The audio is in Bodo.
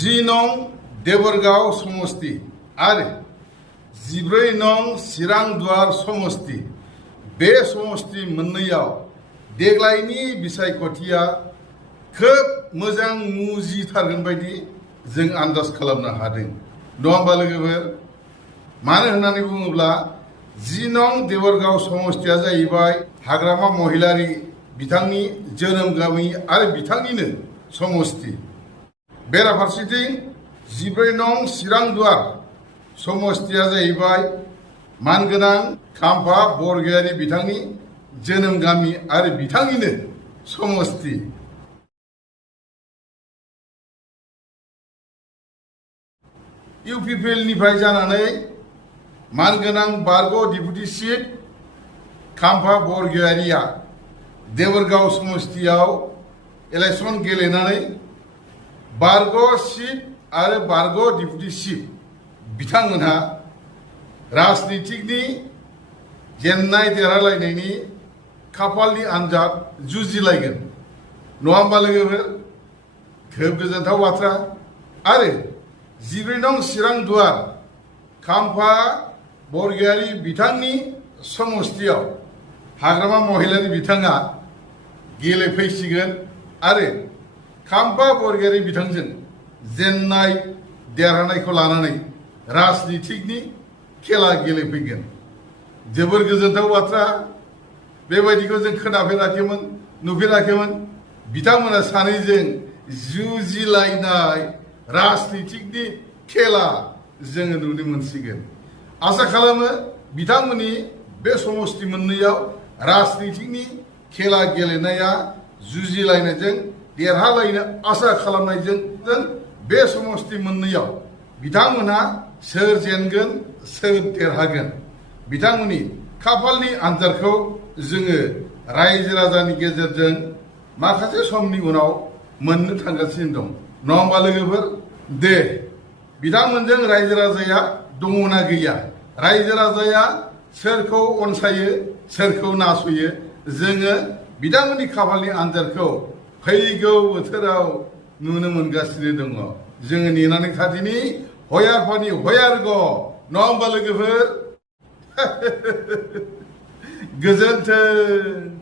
10 नं देबरगाव समस्ति आरो 14 नं चिरांदुवार समस्ति बे समस्ति मोननैयाव देग्लायनि बिसायख'थिया खोब मोजां मुजिथारगोन बायदि जों आन्दाज खालामनो हादों नङा होमबा लोगोफोर मानो होननानै बुङोब्ला 10 नं देबरगाव समस्तिया जाहैबाय हाग्रामा महिलारि बिथांनि जोनोम गामि आरो बिथांनिनो समस्ति बेराफारसेथिं 14 नं चिरांदुवार समस्तिया जाहैबाय मानगोनां खाम्फा बरगयारि बिथांनि जोनोम गामि आरो बिथांनिनो समस्ति इउपिपिएलनिफ्राय जानानै मानगोनां बारग' डिपुटि चिफ खाम्फा बरगयारिया देबरगाव समस्तियाव इलेक्शन गेलेनानै बारग' चिफ आरो बारग' डिपुटि चिफ बिथांमोनहा राजनितिकनि जेननाय देरहालायनायनि खाफालनि आन्जाद जुजिलायगोन नङा होमबा लोगोफोर खोब गोजोनथाव बाथ्रा आरो 14 नं चिरांदुवार खाम्फा बरगयारि बिथांनि समस्तियाव हाग्रामा महिलारि बिथाङा गेलेफैसिगोन आरो खाम्फा बरगयारि बिथांजों जेननाय देरहानायखौ लानानै राजनितिकनि खेला गेलेफैगोन जोबोर गोजोनथाव बाथ्रा बेबायदिखौ जों खोनाफेराखैमोन नुफेराखैमोन बिथांमोना सानैजों जुजिलायनाय राजनितिकनि खेला जोङो नुनो मोनसिगोन आसा खालामो बिथांमोननि बे समस्ति मोननैयाव राजनितिकनि खेला गेलेनाया जुजिलायनायजों देरहालायनो आसा खालामनायजों बे समस्ति मोननैयाव बिथांमोनहा सोर जेनगोन सोर देरहागोन बिथांमोननि खाफालनि आन्जादखौ जोङो रायजो राजानि गेजेरजों माखासे समनि उनाव मोननो थांगासिनो दं नङा होमबा लोगोफोर दे बिथांमोनजों रायजो राजाया दङना गैया रायजो राजाया सोरखौ अनसायो सोरखौ नासयो जोङो बिथांमोननि खाफालनि आन्जादखौ फैगौ बोथोराव नुनो मोनगासिनो दङ जोङो नेनानै थादिनि हयारफानि हयारग नङा होमबा लोगोफोर गोजोन्थों